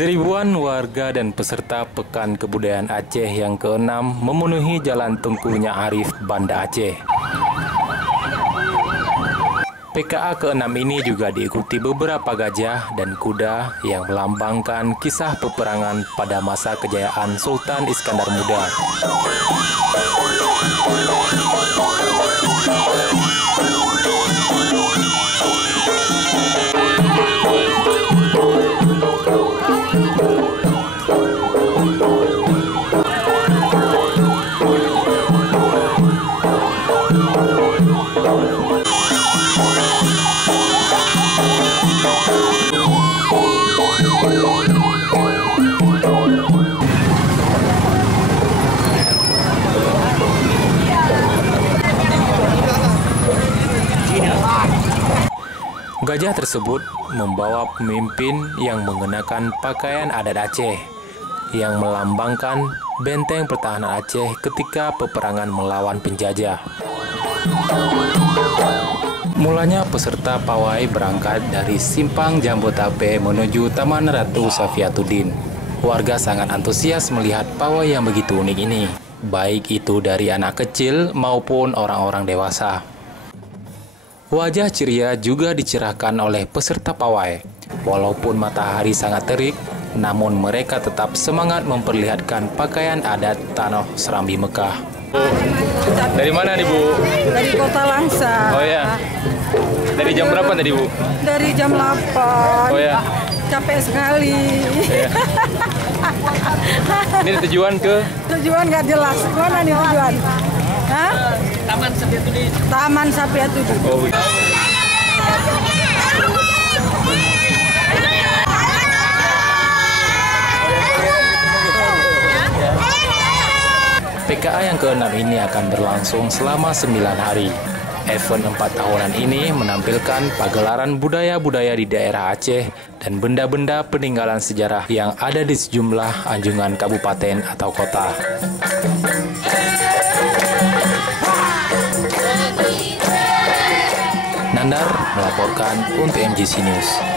Seribuan warga dan peserta Pekan Kebudayaan Aceh yang ke-6 memenuhi Jalan Tengku Nyak Arif, Banda Aceh. PKA ke-6 ini juga diikuti beberapa gajah dan kuda yang melambangkan kisah peperangan pada masa kejayaan Sultan Iskandar Muda. Gajah tersebut membawa pemimpin yang mengenakan pakaian adat Aceh yang melambangkan benteng pertahanan Aceh ketika peperangan melawan penjajah. Mulanya peserta pawai berangkat dari Simpang Jambu-Tape menuju Taman Ratu Safiatuddin. Warga sangat antusias melihat pawai yang begitu unik ini, baik itu dari anak kecil maupun orang-orang dewasa. Wajah ceria juga dicerahkan oleh peserta pawai. Walaupun matahari sangat terik, namun mereka tetap semangat memperlihatkan pakaian adat Tanah Serambi Mekah. Dari mana nih, Bu? Dari Kota Langsa. Oh ya. Dari jam berapa tadi, Bu? Dari jam 8. Oh ya. Capek sekali. Ya. Ini tujuan ke? Tujuan nggak jelas. Mana nih tujuan? Hah? Taman Safiatuddin. Taman Safiatuddin. Oh. PKA yang ke-6 ini akan berlangsung selama 9 hari. Event 4 tahunan ini menampilkan pagelaran budaya-budaya di daerah Aceh dan benda-benda peninggalan sejarah yang ada di sejumlah anjungan kabupaten atau kota. Nandar melaporkan untuk MGC News.